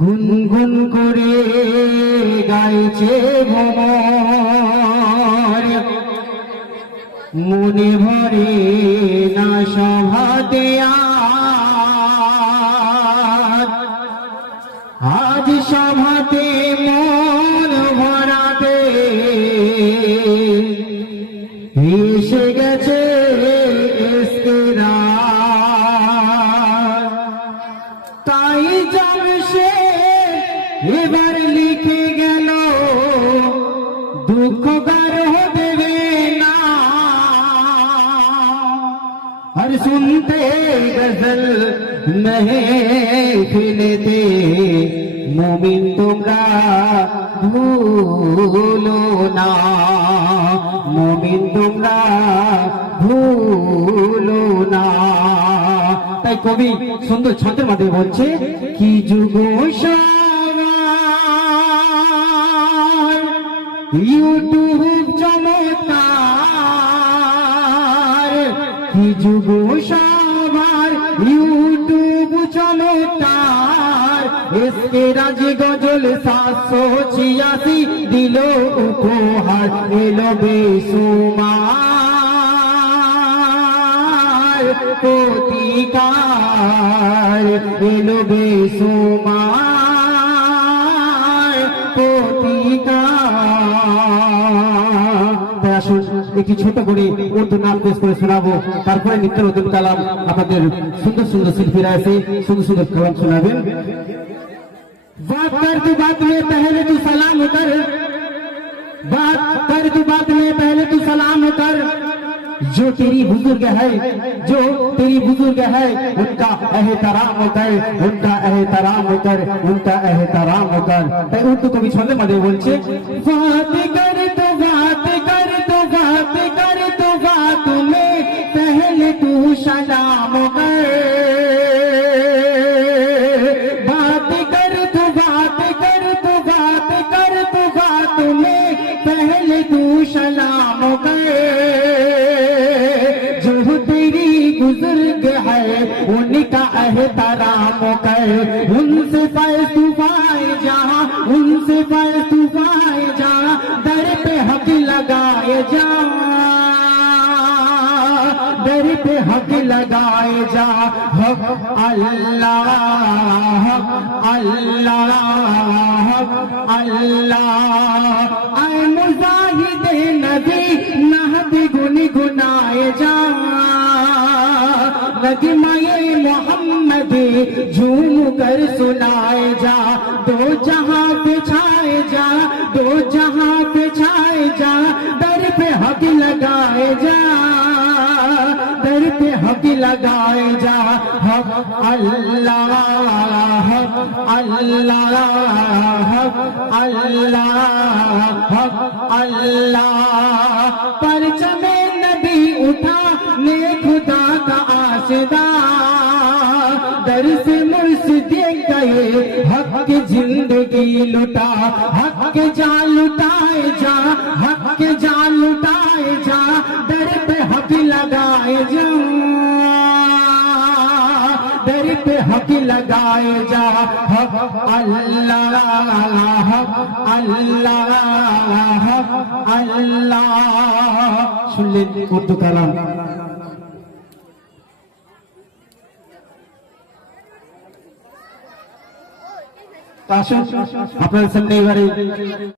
গুনগুন করে গাইছে ভ্রমর, মনে ভরে না সভাতে আজ সভাতে মন ভরাতে এসে গেছে তাই জমশে এবার লিখে গেল দুঃখ গারহ দেবে না। हर सुनते गजल महफिलते मोमिन तुमरा भूलो ना, मोमिन तुमरा भूलो ना। তাই কবি সুন্দর ছন্দের মাধ্যমে বলছে কি যুগ ইউটিউব চমৎকার, কি যুগ সবার ইউটিউব চমৎকার। এসকে রাজ গজল 786 দিল উপহার, এলো বেসুমার প্রতিকার, এলো বেসুমার প্রতিকার। আসুন একটি ছোট করে উর্দু নাম পেশ করে শোনাবো, তারপরে নিত্য নতুন কালাম আপনাদের সুন্দর সুন্দর শিল্পীরা এসে সুন্দর সুন্দর কালাম শোনাবেন। बात कर तू बात में पहले तू सलाम कर, बात कर तू बात में पहले तू सलाम कर। जो तेरी बुजुर्ग है, जो तेरी बुजुर्ग है उनका एहतराम कर, उनका एहतराम कर, उनका एहतराम कर। তাই উর্দু কবি ছন্দে মাঝে বলছে बात कर तो बात कर तो बात कर तो बात में पहले तू सलाम कर। बात कर तो बात कर तो बात कर तो बात में पहले तू सलाम कर। जो तेरी बुजुर्ग है उनका एहतराम कर, उनसे फैसुफाए जा, उनसे फैसुफाए जा, दर पे हक लगाए जा, दर पे हक लगाए जा। हक अल्लाह, हक अल्लाह, हक अल्लाह। आए मुजाहिदे नबी नहद गुनगुनाए जा, नगमाए मोहम्मद झूम कर सुनाए जा। दो जहां पे छाए जा, दो जहां पे छाए जा, दर पे हक लगाए जा, दर पे हक लगाए जा। हक अल्लाह, हक अल्लाह, हक अल्लाह, हक अल्लाह। परचमे नबी उठा ने खुदा का आशिदा, दर से मुर्शिदे गए हक की जिंदगी लुटा। हक के जान लुटाए जा, हक के जान लुटाए जा, दर पे हक लगाए जा, दर पे हक लगाए जा। हक अल्लाह, हक अल्लाह, हक अल्लाह। শুনলেন উর্দু কালাম। আসুন আপনাদের সামনে এবারে